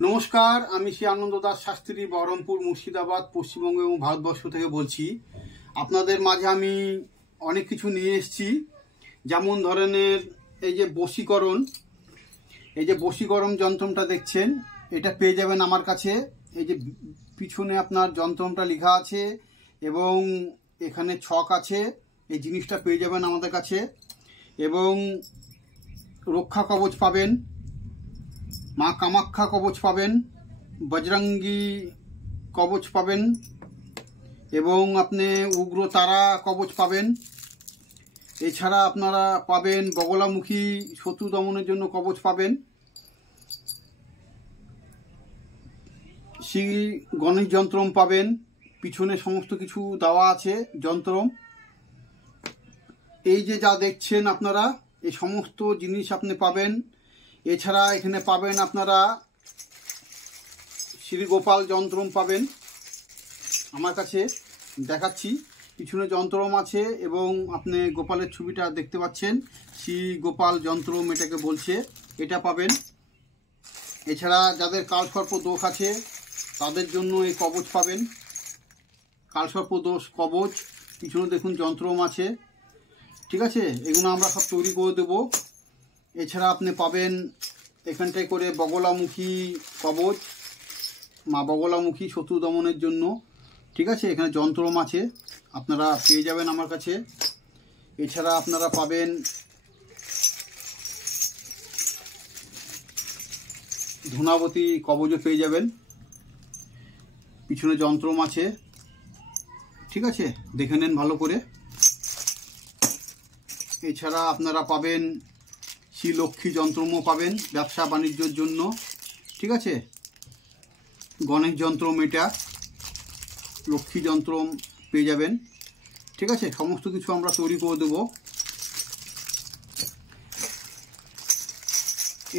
নমস্কার, আমি শ্রী আনন্দ দাস শাস্ত্রী, বহরমপুর, মুর্শিদাবাদ, পশ্চিমবঙ্গ এবং ভারতবর্ষ থেকে বলছি। আপনাদের মাঝে আমি অনেক কিছু নিয়ে এসেছি। যেমন ধরনের এই যে বশীকরণ যন্ত্রটা দেখছেন, এটা পেয়ে যাবেন আমার কাছে। এই যে পিছনে আপনার যন্ত্রটা লেখা আছে এবং এখানে ছক আছে, এই জিনিসটা পেয়ে যাবেন আমাদের কাছে। এবং রক্ষা কবচ পাবেন, মা কামাখ্যা কবচ পাবেন, বজরঙ্গী কবচ পাবেন এবং আপনি উগ্রতারা কবচ পাবেন। এছাড়া আপনারা পাবেন বগলামুখী শত্রু দমনের জন্য কবচ পাবেন, শ্রী গণেশ যন্ত্রম পাবেন। পিছনে সমস্ত কিছু দেওয়া আছে যন্ত্রম। এই যে যা দেখছেন আপনারা, এই সমস্ত জিনিস আপনি পাবেন। এছাড়া এখানে পাবেন আপনারা শ্রী গোপাল যন্ত্রম পাবেন আমার কাছে, দেখাচ্ছি। পিছনে যন্ত্রম আছে এবং আপনি গোপালের ছবিটা দেখতে পাচ্ছেন, শ্রী গোপাল যন্ত্রম এটাকে বলছে, এটা পাবেন। এছাড়া যাদের কালসর্প দোষ আছে তাদের জন্য এই কবচ পাবেন, কালসর্প দোষ কবচ। পিছনে দেখুন যন্ত্রম আছে, ঠিক আছে। এগুলো আমরা সব তৈরি করে দেবো। এছাড়া আপনি পাবেন এখানটায় করে বগলামুখী কবচ, মা বগলামুখী শত্রু দমনের জন্য, ঠিক আছে। এখানে যন্ত্রম আছে, আপনারা পেয়ে যাবেন আমার কাছে। এছাড়া আপনারা পাবেন ধূনাবতী কবচও পেয়ে যাবেন। পিছনে যন্ত্রম আছে, ঠিক আছে, দেখে নেন ভালো করে। এছাড়া আপনারা পাবেন শ্রী লক্ষ্মী যন্ত্রমও পাবেন ব্যবসা বাণিজ্যের জন্য, ঠিক আছে। গণেশ যন্ত্রম, এটা লক্ষ্মী যন্ত্রম পেয়ে যাবেন, ঠিক আছে। সমস্ত কিছু আমরা তৈরি করে দেব।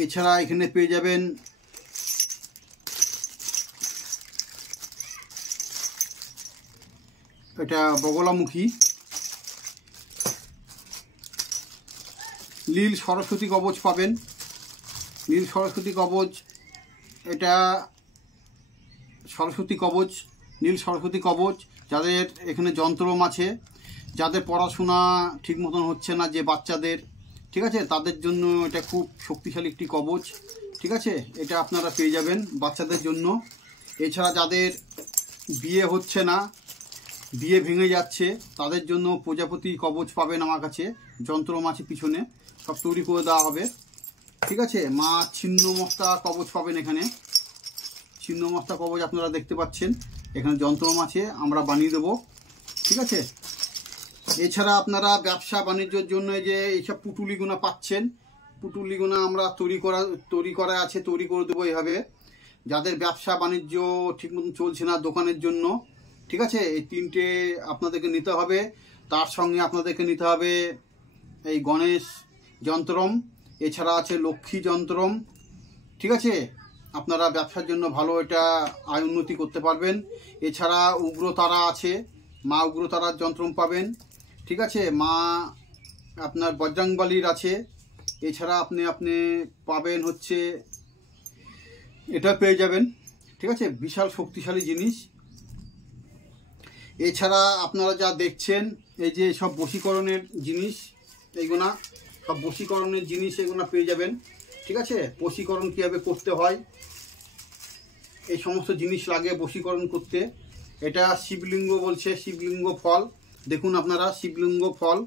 এছাড়া এখানে পেয়ে যাবেন এটা বগলামুখী নীল সরস্বতী কবচ পাবেন, নীল সরস্বতী কবচ, এটা সরস্বতী কবচ, নীল সরস্বতী কবচ। যাদের এখানে যন্ত্রম আছে, যাদের পড়াশোনা ঠিক মতন হচ্ছে না, যে বাচ্চাদের, ঠিক আছে, তাদের জন্য এটা খুব শক্তিশালী একটি কবচ, ঠিক আছে। এটা আপনারা পেয়ে যাবেন বাচ্চাদের জন্য। এছাড়া যাদের বিয়ে হচ্ছে না, বিয়ে ভেঙে যাচ্ছে, তাদের জন্য প্রজাপতি কবচ পাবেন আমার কাছে, যন্ত্রম আছে পিছনে, সব তৈরি করে দেওয়া হবে, ঠিক আছে। মা ছিন্নমস্তা কবচ পাবেন, এখানে ছিন্নমস্তা কবচ আপনারা দেখতে পাচ্ছেন, এখানে যন্ত্রম আছে, আমরা বানিয়ে দেবো, ঠিক আছে। এছাড়া আপনারা ব্যবসা বাণিজ্যের জন্য যে এইসব পুটুলিগুনা পাচ্ছেন, পুটুলিগুনা আমরা তৈরি করা আছে, তৈরি করে দেবো এইভাবে। যাদের ব্যবসা বাণিজ্য ঠিক মতন চলছে না দোকানের জন্য, ঠিক আছে, এই তিনটে আপনাদেরকে নিতে হবে। তার সঙ্গে আপনাদেরকে নিতে হবে এই গণেশ যন্ত্রম, এছাড়া আছে লক্ষ্মী যন্ত্রম, ঠিক আছে। আপনারা ব্যবসার জন্য ভালো এটা আয় উন্নতি করতে পারবেন। এছাড়া উগ্রতারা আছে, মা উগ্রতারার যন্ত্রম পাবেন, ঠিক আছে। মা আপনার বজরংবলীর আছে। এছাড়া আপনি পাবেন হচ্ছে এটা পেয়ে যাবেন, ঠিক আছে, বিশাল শক্তিশালী জিনিস। এছাড়া আপনারা যা দেখছেন এই যে সব বশীকরণের জিনিস, এইগুলা সব বশীকরণের জিনিস, এগুলো পেয়ে যাবেন, ঠিক আছে। বশীকরণ কীভাবে করতে হয়, এই সমস্ত জিনিস লাগে বশীকরণ করতে। এটা শিবলিঙ্গ বলছে, শিবলিঙ্গ ফল, দেখুন আপনারা শিবলিঙ্গ ফল,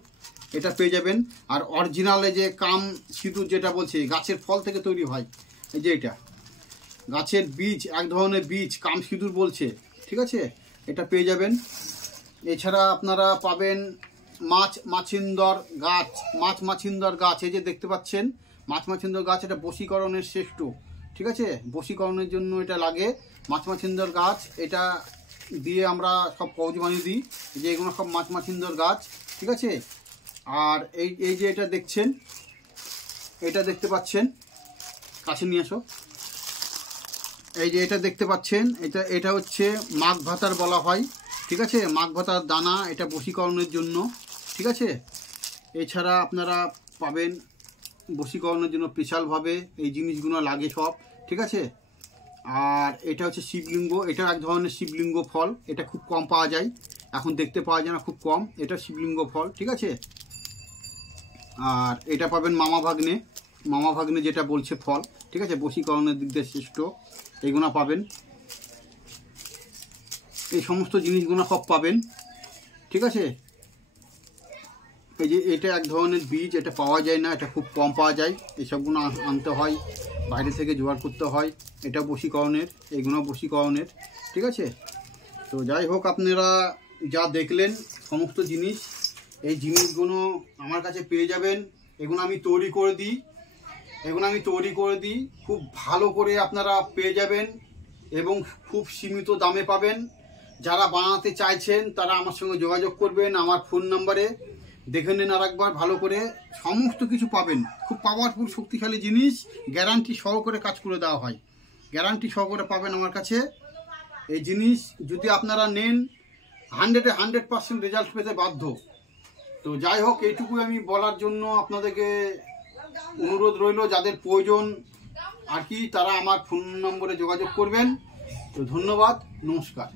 এটা পেয়ে যাবেন। আর অরিজিনালে যে কাম সিঁদুর যেটা বলছে, গাছের ফল থেকে তৈরি হয়, এই যে এটা গাছের বীজ, এক ধরনের বীজ, কাম সিঁদুর বলছে, ঠিক আছে, এটা পেয়ে যাবেন। এছাড়া আপনারা পাবেন মাছিন্দর গাছ, এই যে দেখতে পাচ্ছেন মাছিন্দর গাছ, এটা বশীকরণের শ্রেষ্ঠ, ঠিক আছে। বশীকরণের জন্য এটা লাগে মাছিন্দর গাছ, এটা দিয়ে আমরা সব কবচ বানিয়ে দিই, যে এগুলো সব মাছিন্দর গাছ, ঠিক আছে। আর এই যে এটা দেখছেন, এটা দেখতে পাচ্ছেন, কাছে নিয়ে আসো, এই যে এটা দেখতে পাচ্ছেন, এটা হচ্ছে মাঘ ভাতার বলা হয়, ঠিক আছে, মাঘ ভাতার দানা, এটা বশীকরণের জন্য, ঠিক আছে। এছাড়া আপনারা পাবেন বশীকরণের জন্য স্পেশালভাবে এই জিনিসগুলো লাগে সব, ঠিক আছে। আর এটা হচ্ছে শিবলিঙ্গ, এটা এক ধরনের শিবলিঙ্গ ফল, এটা খুব কম পাওয়া যায়, এখন দেখতে পাওয়া যায় না, খুব কম, এটা শিবলিঙ্গ ফল, ঠিক আছে। আর এটা পাবেন মামা ভাগ্নে যেটা বলছে ফল, ঠিক আছে, বশীকরণের দিক দিয়ে শ্রেষ্ঠ, এইগুলো পাবেন, এই সমস্ত জিনিসগুলো সব পাবেন, ঠিক আছে। এই যে এটা এক ধরনের বীজ, এটা পাওয়া যায় না, এটা খুব কম পাওয়া যায়, এইসবগুলো আনতে হয়, বাইরে থেকে জোগাড় করতে হয়, এটা বশীকরণের, এইগুলো বশীকরণের, ঠিক আছে। তো যাই হোক, আপনারা যা দেখলেন সমস্ত জিনিস, এই জিনিসগুলো আমার কাছে পেয়ে যাবেন, এগুলো আমি তৈরি করে দিই, খুব ভালো করে আপনারা পেয়ে যাবেন এবং খুব সীমিত দামে পাবেন। যারা বানাতে চাইছেন তারা আমার সঙ্গে যোগাযোগ করবেন, আমার ফোন নাম্বারে দেখে নিন আর একবার ভালো করে, সমস্ত কিছু পাবেন, খুব পাওয়ারফুল শক্তিশালী জিনিস, গ্যারান্টি সহকারে কাজ করে দেওয়া হয়, গ্যারান্টি সহকারে পাবেন আমার কাছে। এই জিনিস যদি আপনারা নেন 100% রেজাল্ট পেতে বাধ্য। তো যাই হোক, এইটুকুই আমি বলার জন্য আপনাদেরকে অনুরোধ রইল, যাদের প্রয়োজন আর কি তারা আমার ফোন নম্বরে যোগাযোগ করবেন। তো ধন্যবাদ, নমস্কার।